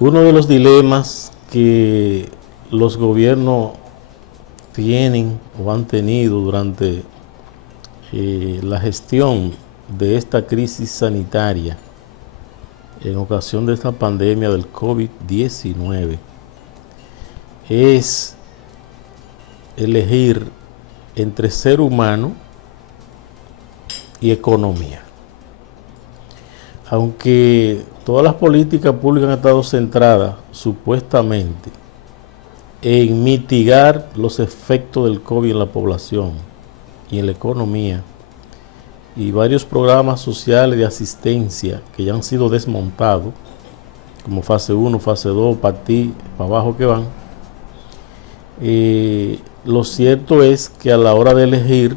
Uno de los dilemas que los gobiernos tienen o han tenido durante la gestión de esta crisis sanitaria en ocasión de esta pandemia del COVID-19 es elegir entre ser humano y economía. Aunque todas las políticas públicas han estado centradas supuestamente en mitigar los efectos del COVID en la población y en la economía, y varios programas sociales de asistencia que ya han sido desmontados, como fase 1, fase 2, para ti, para abajo que van, lo cierto es que a la hora de elegir,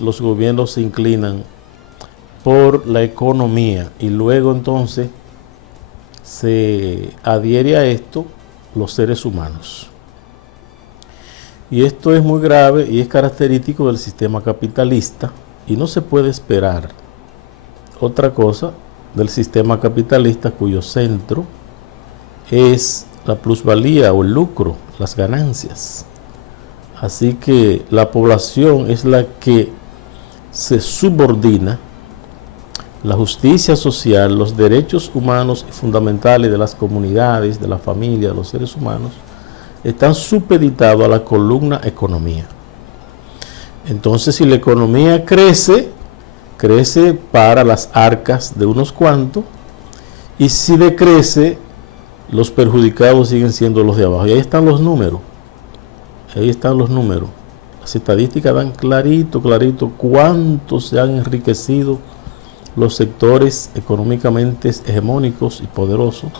los gobiernos se inclinan por la economía y luego entonces se adhiere a esto los seres humanos. Y esto es muy grave y es característico del sistema capitalista y no se puede esperar otra cosa del sistema capitalista cuyo centro es la plusvalía o el lucro, las ganancias. Así que la población es la que se subordina. La justicia social, los derechos humanos y fundamentales de las comunidades, de la familia, de los seres humanos, están supeditados a la columna economía. Entonces, si la economía crece, crece para las arcas de unos cuantos, y si decrece, los perjudicados siguen siendo los de abajo. Y ahí están los números. Ahí están los números. Las estadísticas dan clarito cuántos se han enriquecido los sectores económicamente hegemónicos y poderosos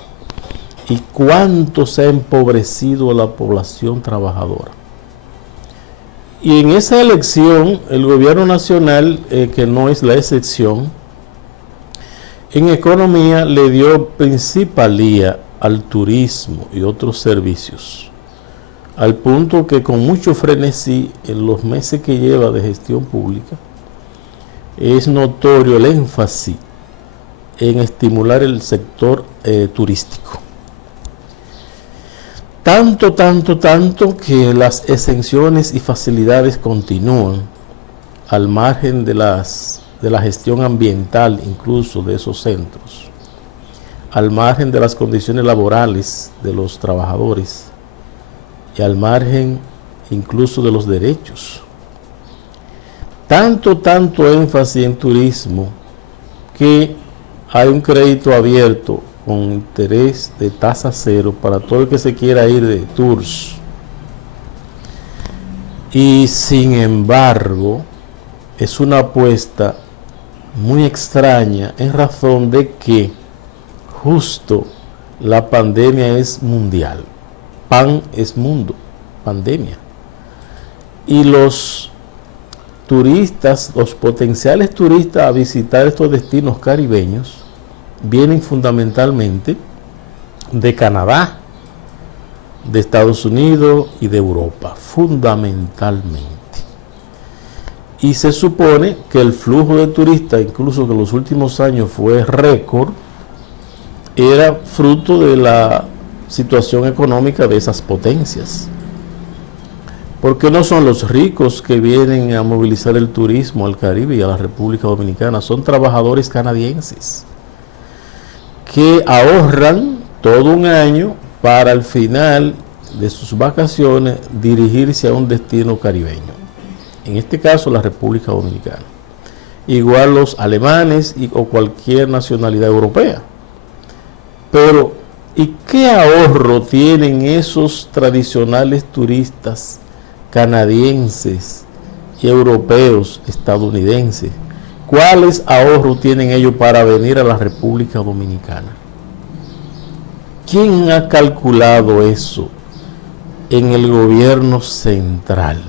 y cuánto se ha empobrecido la población trabajadora. Y en esa elección, el gobierno nacional, que no es la excepción, en economía le dio principalía al turismo y otros servicios, al punto que con mucho frenesí en los meses que lleva de gestión pública, es notorio el énfasis en estimular el sector turístico. Tanto que las exenciones y facilidades continúan al margen de la gestión ambiental, incluso de esos centros, al margen de las condiciones laborales de los trabajadores y al margen incluso de los derechos. Tanto énfasis en turismo que hay un crédito abierto con interés de tasa cero para todo el que se quiera ir de tours. Y sin embargo, es una apuesta muy extraña en razón de que justo la pandemia es mundial. Pan es mundo, pandemia. Y los turistas, los potenciales turistas a visitar estos destinos caribeños vienen fundamentalmente de Canadá, de Estados Unidos y de Europa, fundamentalmente. Y se supone que el flujo de turistas, incluso que en los últimos años fue récord, era fruto de la situación económica de esas potencias. Porque no son los ricos que vienen a movilizar el turismo al Caribe y a la República Dominicana, son trabajadores canadienses que ahorran todo un año para al final de sus vacaciones dirigirse a un destino caribeño, en este caso la República Dominicana. Igual los alemanes o cualquier nacionalidad europea. Pero, ¿y qué ahorro tienen esos tradicionales turistas canadienses y europeos, estadounidenses? ¿Cuáles ahorros tienen ellos para venir a la República Dominicana? ¿Quién ha calculado eso en el gobierno central?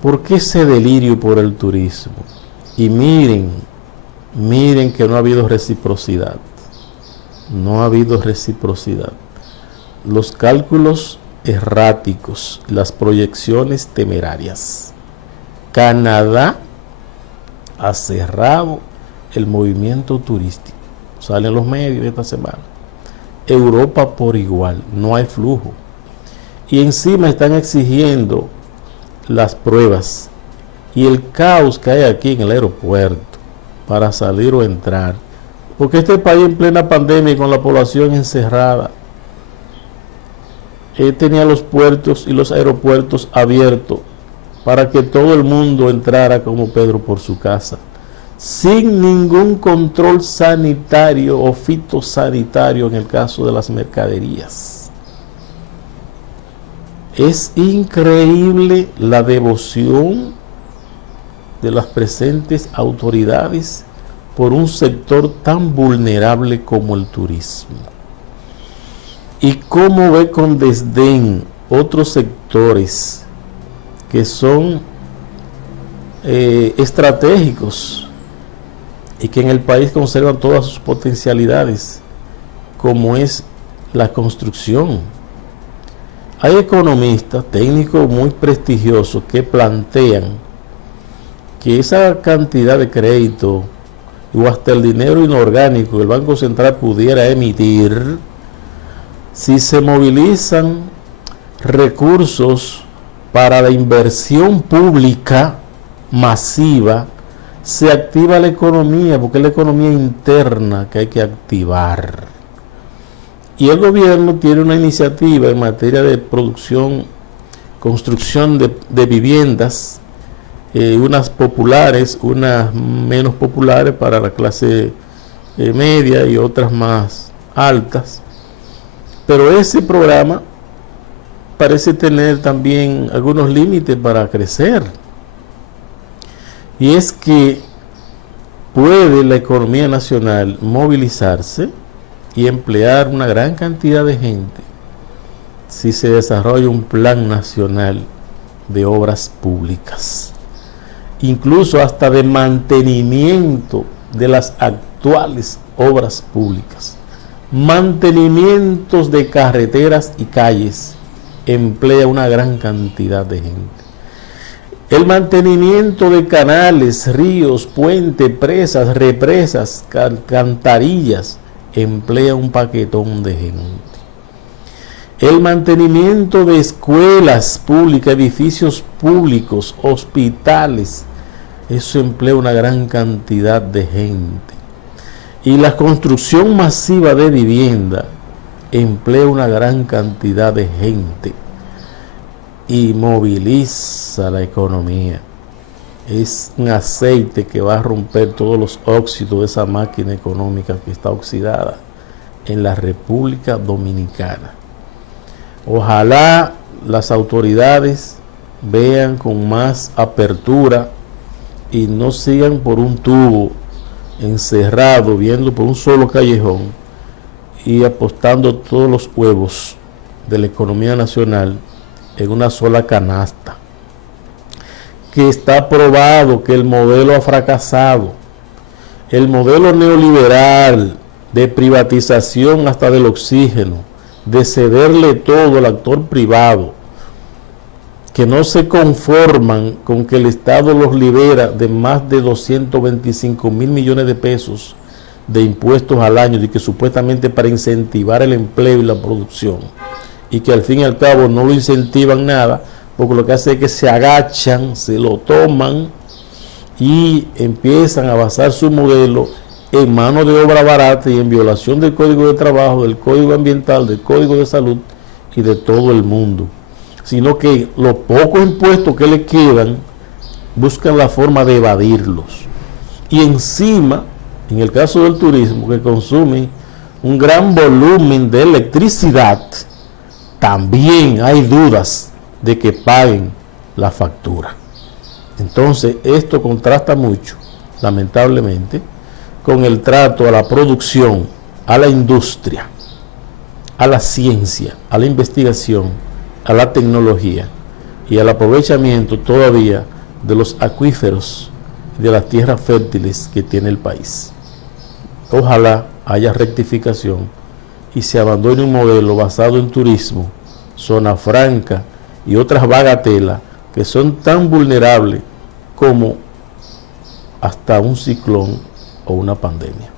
¿Por qué ese delirio por el turismo? Y miren que no ha habido reciprocidad. No ha habido reciprocidad. Los cálculos erráticos, las proyecciones temerarias. Canadá ha cerrado el movimiento turístico. Salen los medios esta semana. Europa por igual, no hay flujo. Y encima están exigiendo las pruebas y el caos que hay aquí en el aeropuerto para salir o entrar. Porque este país en plena pandemia y con la población encerrada, tenía los puertos y los aeropuertos abiertos para que todo el mundo entrara como Pedro por su casa, sin ningún control sanitario o fitosanitario en el caso de las mercaderías. Es increíble la devoción de las presentes autoridades por un sector tan vulnerable como el turismo. Y cómo ve con desdén otros sectores que son estratégicos y que en el país conservan todas sus potencialidades, como es la construcción. Hay economistas, técnicos muy prestigiosos que plantean que esa cantidad de crédito o hasta el dinero inorgánico que el Banco Central pudiera emitir, si se movilizan recursos para la inversión pública masiva, se activa la economía, porque es la economía interna que hay que activar. Y el gobierno tiene una iniciativa en materia de producción, construcción de viviendas, unas populares, unas menos populares para la clase media y otras más altas. Pero ese programa parece tener también algunos límites para crecer. Y es que puede la economía nacional movilizarse y emplear una gran cantidad de gente si se desarrolla un plan nacional de obras públicas, incluso hasta de mantenimiento de las actuales obras públicas. Mantenimientos de carreteras y calles emplea una gran cantidad de gente. El mantenimiento de canales, ríos, puentes, presas, represas, alcantarillas emplea un paquetón de gente. El mantenimiento de escuelas públicas, edificios públicos, hospitales, eso emplea una gran cantidad de gente. Y la construcción masiva de vivienda emplea una gran cantidad de gente y moviliza la economía. Es un aceite que va a romper todos los óxidos de esa máquina económica que está oxidada en la República Dominicana. Ojalá las autoridades vean con más apertura y no sigan por un tubo encerrado, viendo por un solo callejón y apostando todos los huevos de la economía nacional en una sola canasta. Que está probado que el modelo ha fracasado. El modelo neoliberal de privatización hasta del oxígeno, de cederle todo al actor privado, que no se conforman con que el Estado los libera de más de 225 mil millones de pesos de impuestos al año, y que supuestamente para incentivar el empleo y la producción, y que al fin y al cabo no lo incentivan nada, porque lo que hace es que se agachan, se lo toman y empiezan a basar su modelo en mano de obra barata y en violación del Código de Trabajo, del Código Ambiental, del Código de Salud y de todo el mundo. Sino que los pocos impuestos que le quedan buscan la forma de evadirlos. Y encima, en el caso del turismo, que consume un gran volumen de electricidad, también hay dudas de que paguen la factura. Entonces, esto contrasta mucho, lamentablemente, con el trato a la producción, a la industria, a la ciencia, a la investigación, a la tecnología y al aprovechamiento todavía de los acuíferos y de las tierras fértiles que tiene el país. Ojalá haya rectificación y se abandone un modelo basado en turismo, zona franca y otras bagatelas que son tan vulnerables como hasta un ciclón o una pandemia.